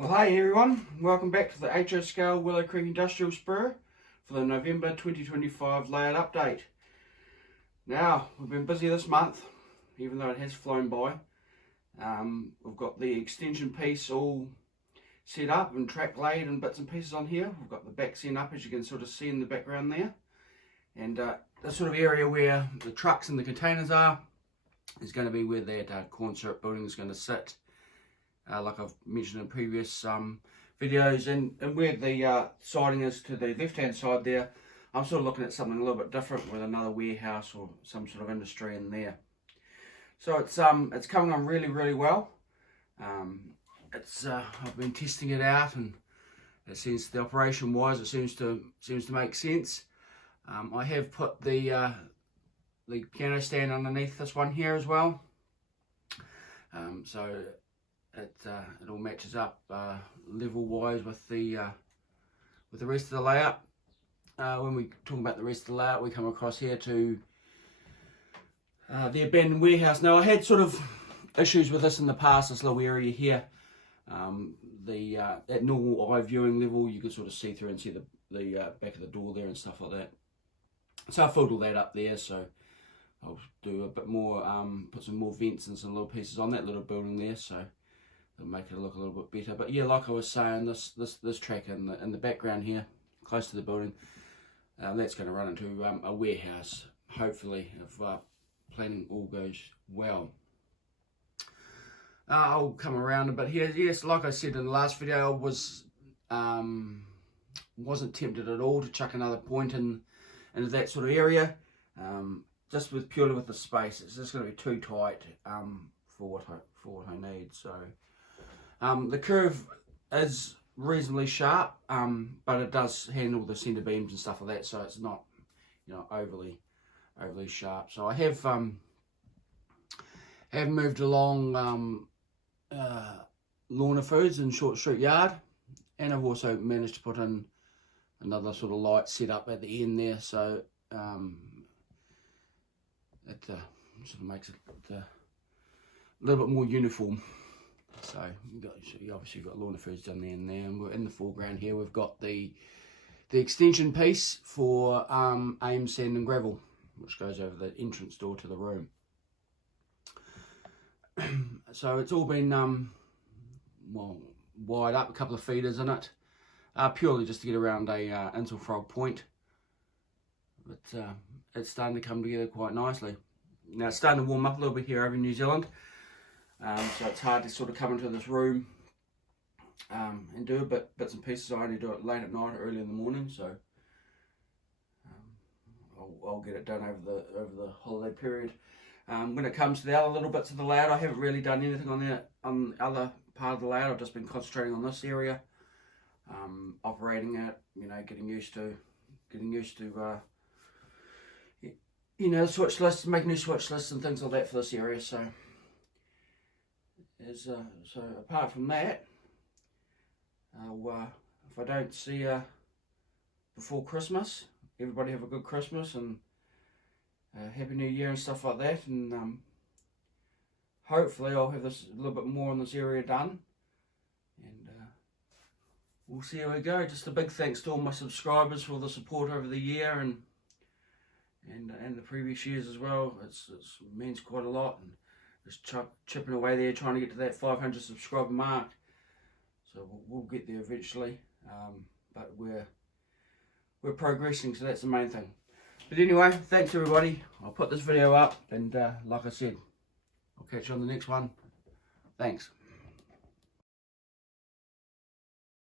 Well, hey everyone, welcome back to the HO Scale Willow Creek Industrial Spur for the November 2025 layout update. Now, we've been busy this month, even though it has flown by. We've got the extension piece all set up and track laid and bits and pieces on here. We've got the backscene up, as you can sort of see in the background there. And the sort of area where the trucks and the containers are is going to be where that corn syrup building is going to sit. Like I've mentioned in previous videos, and where the siding is to the left hand side there, I'm sort of looking at something a little bit different with another warehouse or some sort of industry in there. So it's coming on really well. I've been testing it out, and it seems, the operation wise, it seems to make sense. I have put the piano stand underneath this one here as well, so it all matches up level wise with the rest of the layout. When we talk about the rest of the layout, we come across here to the abandoned warehouse. Now, I had sort of issues with this in the past, this little area here. At normal eye viewing level, you can sort of see through and see the back of the door there and stuff like that. So I filled all that up there, so I'll do a bit more, put some more vents and some little pieces on that little building there, so it'll make it look a little bit better. But yeah, like I was saying, this track in the background here, close to the building, that's going to run into a warehouse, hopefully, if planning all goes well. I'll come around a bit here. Yes, like I said in the last video, I wasn't tempted at all to chuck another point into that sort of area, just purely with the space. It's just going to be too tight for what I need. So the curve is reasonably sharp, but it does handle the centre beams and stuff like that, so it's not, overly sharp. So I have moved along Lorna Foods in Short Street Yard, and I've also managed to put in another sort of light set up at the end there, so it sort of makes it a little bit more uniform. So you obviously got Lorna Foods down there, and we're in the foreground here. We've got the extension piece for AIM Sand and Gravel, which goes over the entrance door to the room. So it's all been wired up, a couple of feeders in it, purely just to get around a interfrog point. But it's starting to come together quite nicely. Now it's starting to warm up a little bit here over in New Zealand, so it's hard to sort of come into this room and do bits and pieces. I only do it late at night, early in the morning, so I'll get it done over the holiday period. When it comes to the other little bits of the layout, I haven't really done anything on the other part of the layout. I've just been concentrating on this area, operating it, getting used to switch lists, making new switch lists and things like that for this area. So apart from that, if I don't see you before Christmas, everybody have a good Christmas and Happy New Year and stuff like that, and hopefully I'll have this a little bit more on this area done, and we'll see how we go. Just a big thanks to all my subscribers for the support over the year and the previous years as well. It means quite a lot, and just chipping away there trying to get to that 500 subscriber mark. So we'll get there eventually, but we're progressing, so that's the main thing. But anyway, thanks everybody. I'll put this video up, and like I said, I'll catch you on the next one. Thanks.